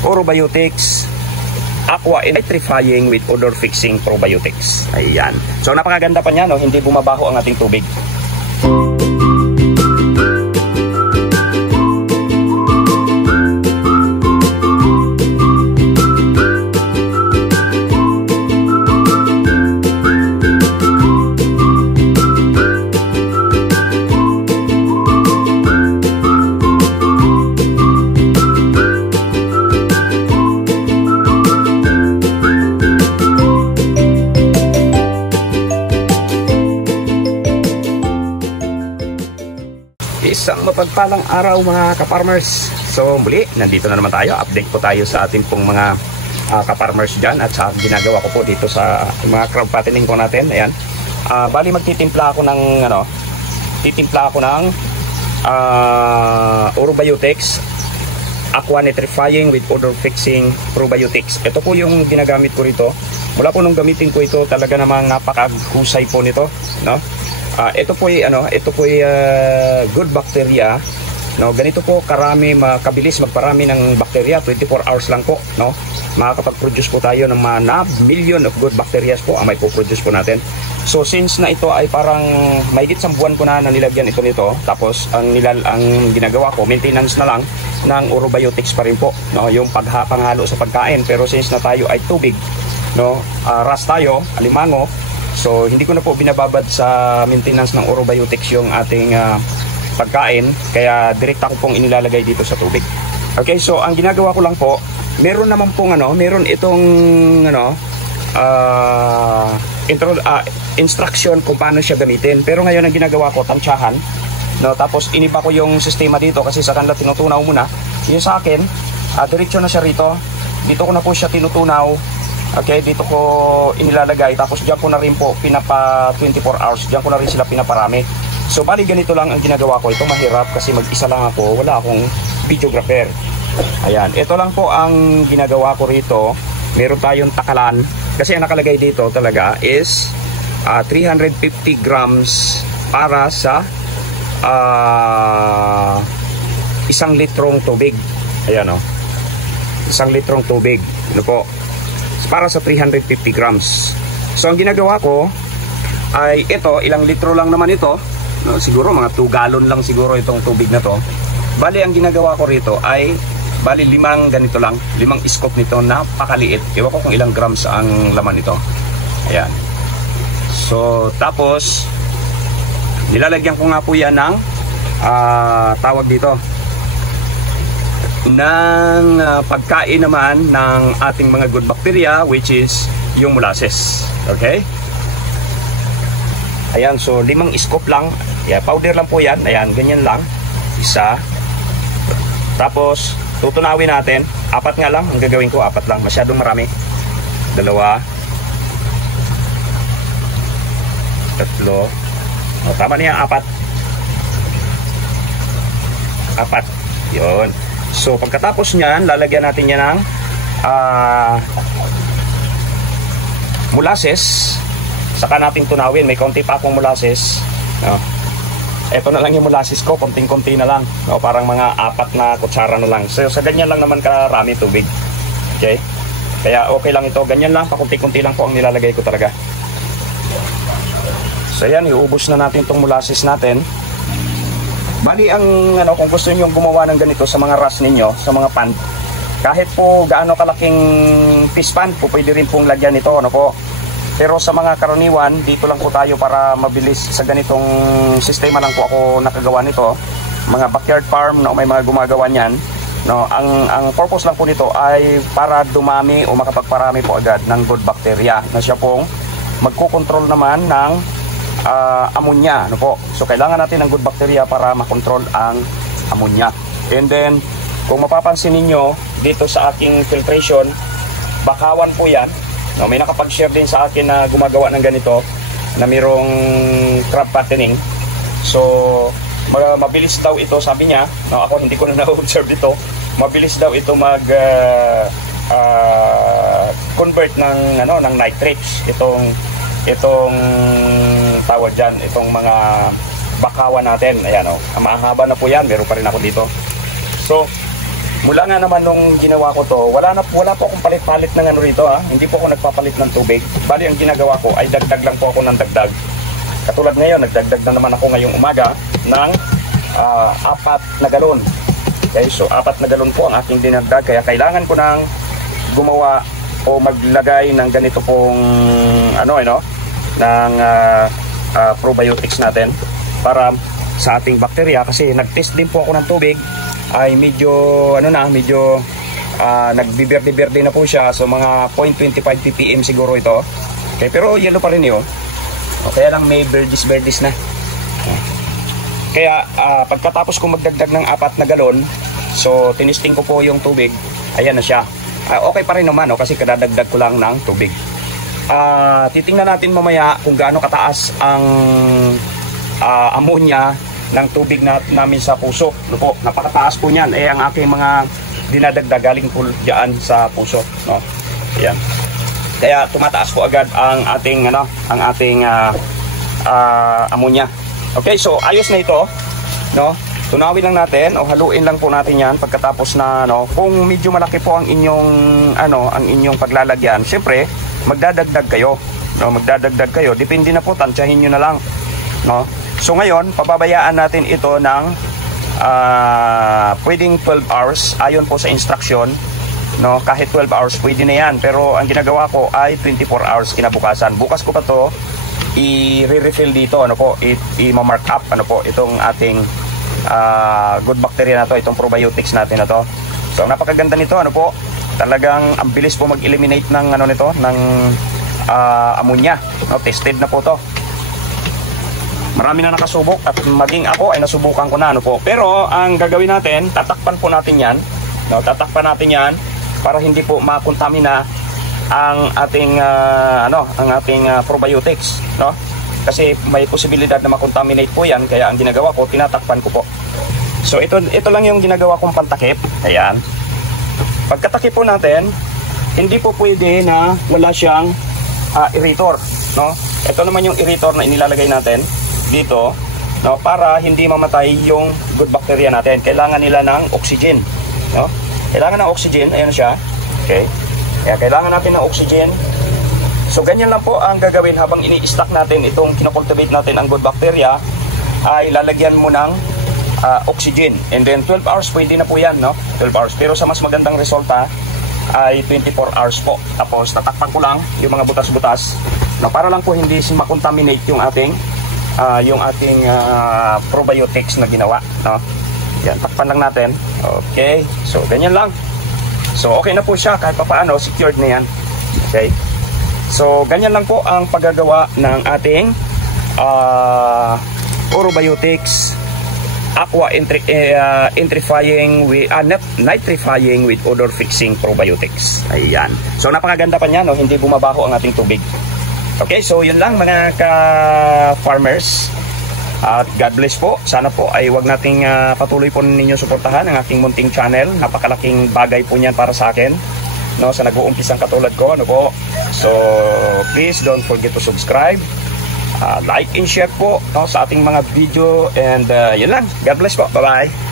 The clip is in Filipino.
Orobiotics Aqua Nitrifying with Odor Fixing Probiotics. Ayan. So napakaganda pa niya, no? Hindi bumabaho ang ating tubig. Isang mapagpalang araw mga ka-farmers. So muli, nandito na naman tayo. Update po tayo sa ating pong mga ka-farmers dyan at sa ginagawa ko po dito sa mga crop fattening ko natin. Ayan. Bali magtitimpla ako ng Orobiotics Aqua Nitrifying with Odor Fixing Probiotics. Ito po yung ginagamit ko rito. Mula po nung gamitin ko ito, talaga namang napakahusay po nito, no? Ito po ay good bacteria, no? Ganito po karami, makabilis magparami ng bacteria, 24 hours lang po, no? Makakapag-produce po tayo ng mga million of good bacteria po ang may po-produce po natin. So since na ito ay parang mahigit sa buwan ko na nilagyan ito nito, tapos ang ginagawa ko, maintenance na lang ng Orobiotics pa rin po, no? Yung panghalo sa pagkain. Pero since na tayo ay tubig, no? Ras tayo, alimango. So hindi ko na po binababad sa maintenance ng Orobiotics yung ating pagkain, kaya direkta ko pong inilalagay dito sa tubig. Okay, so ang ginagawa ko lang po, meron naman pong meron itong instruction kung paano siya gamitin. Pero ngayon ang ginagawa ko, tansyahan, no? Tapos iniba ko yung sistema dito kasi sa kanila tinutunaw muna. Yung sa akin, diretso na siya rito. Dito ko na po siya tinutunaw. Okay, dito ko inilalagay, tapos diyan ko na rin po pinapa 24 hours, diyan ko na rin sila pinaparami. So bali ganito lang ang ginagawa ko. Ito mahirap kasi mag-isa lang ako, wala akong videographer. Ayan, ito lang po ang ginagawa ko rito. Meron tayong takalan, kasi ang nakalagay dito talaga is 350 grams para sa 1 litrong tubig. Ayan o, 1 litrong tubig, ano po, para sa 350 grams. So ang ginagawa ko ay ito, ilang litro lang naman ito, no? Siguro mga 2 gallon lang siguro itong tubig na to. Bali ang ginagawa ko rito ay bali 5 ganito lang, 5 scoop nito, napakaliit. Ewan ko kung ilang grams ang laman nito. Ayan. So tapos nilalagyan ko nga po yan ng tawag dito ng pagkain naman ng ating mga good bacteria, which is yung molasses. Okay? Ayan, so 5 scoop lang. Yeah, powder lang po yan. Ayan, ganyan lang. Isa. Tapos tutunawin natin. 4 nga lang ang gagawin ko, 4 lang. Masyadong marami. 2. 3. Tama na yan, 4. Yun. So pagkatapos niyan, lalagyan natin yan ng molasses. Saka natin tunawin. May konti pa akong molasses, no? Ito na lang yung molasses ko, konting-konti na lang, no? Parang mga 4 na kutsara na lang. So sa ganyan lang naman karami tubig. Okay? Kaya okay lang ito. Ganyan lang, pakunti-kunti lang po ang nilalagay ko talaga. So yan, iubos na natin itong molasses natin. Bali ang kung gusto niyo gumawa ng ganito sa mga ras ninyo, sa mga pan, kahit po gaano kalaking fish pan po, pwede rin pong lagyan nito, ano po. Pero sa mga karaniwan, dito lang po tayo para mabilis. Sa ganitong sistema lang po ako nakagawa nito. Mga backyard farm, no, may mga gumagawa niyan, no. Ang purpose lang po nito ay para dumami o makapagparami po agad ng good bacteria na siya pong magkokontrol naman ng ammonia, no po. So kailangan natin ng good bacteria para makontrol ang ammonia. And then kung mapapansin ninyo dito sa aking filtration, bakawan po yan, no. May nakapag-share din sa akin na gumagawa ng ganito, na mayroong crab fattening. So mabilis daw ito, sabi niya, no. Ako hindi ko na na-observe dito. Mabilis daw ito mag convert ng ng nitrates, itong tawag dyan, itong mga bakawan natin. Ayan, mahaba na po yan, meron pa rin ako dito. So Mula nga naman nung ginawa ko to, wala po akong palit-palit ng ano rito ha. Hindi po ako nagpapalit ng tubig. Bali ang ginagawa ko ay dagdag lang po ako ng dagdag. Katulad ngayon, nagdagdag na naman ako ngayong umaga ng 4 na galon. Okay, so 4 na galon po ang aking dinagdag. Kaya kailangan ko nang gumawa o maglagay ng ganito pong ng probiotics natin para sa ating bakterya. Kasi nag-test din po ako ng tubig, ay medyo nagbiberde-berde na po siya. So mga 0.25 ppm siguro ito. Okay, pero yellow pa rin yun. Kaya lang may verdis na. Kaya pagkatapos ko magdagdag ng 4 na galon, so tinisting ko po yung tubig, ayan na siya. Okay pa rin naman kasi kadadagdag ko lang ng tubig. Titingnan natin mamaya kung gaano kataas ang ammonia ng tubig namin sa puso. No po, napakataas po niyan. Ang aking mga dinadagdag galing po diyan sa puso, no. Ayan. Kaya tumataas po agad ang ating ammonia. Okay, so ayos na ito, no. Tunawin lang natin o haluin lang po natin 'yan pagkatapos na kung medyo malaki po ang inyong paglalagyan, syempre magdadagdag kayo, no, magdadagdag kayo. Depende na po, tansyahin niyo na lang, no. So ngayon, pababayaan natin ito ng pwedeng 12 hours ayon po sa instruction, no. Kahit 12 hours pwede na 'yan, pero ang ginagawa ko ay 24 hours kinabukasan. Bukas ko pa 'to i-refill dito, i-mark up itong ating good bacteria na to, itong probiotics natin na to. So ang napakaganda nito, talagang ang bilis po mag-eliminate ng ng ammonia, no? Tested na po to. Marami na nakasubok at maging ako ay nasubukan ko na, Pero ang gagawin natin, tatakpan po natin 'yan, no? Tatakpan natin 'yan para hindi po makontamina ang ating probiotics, no? Kasi may posibilidad na makontaminate po 'yan, kaya ang ginagawa ko, tinatakpan ko po. So ito lang yung ginagawa kong pantakip. Ayan. Pagkatakip po natin, hindi po pwede na wala siyang irritor, no? Ito naman yung irritor na inilalagay natin dito, no, para hindi mamatay yung good bacteria natin. Kailangan nila ng oxygen, no? Kailangan ng oxygen, ayan siya. Okay? Kaya kailangan natin ng oxygen. So ganyan lang po ang gagawin habang ini-stack natin itong kinocultivate natin ang good bacteria, ay lalagyan mo ng oxygen. And then 12 hours pwede na po yan, no? 12 hours. Pero sa mas magandang resulta ay 24 hours po. Tapos tatakpan ko lang yung mga butas-butas, no, para lang po hindi makontaminate yung ating probiotics na ginawa, no? Yan, takpan lang natin. Okay. So ganyan lang. So okay na po siya, kahit papaano secured na yan. Okay. So, ganyan lang po ang paggagawa ng ating probiotics aqua nitrifying with odor fixing probiotics. Ayan. So, napakaganda pa niya, no? Hindi bumabaho ang ating tubig. Okay, so yun lang mga ka-farmers. At God bless po. Sana po ay wag nating patuloy po ninyo suportahan ang aking munting channel. Napakalaking bagay po niyan para sa akin, no, sa nag-uumpisang katulad ko, po. So please don't forget to subscribe, like and share po, no, sa ating mga video, and yun lang. God bless po. Bye bye.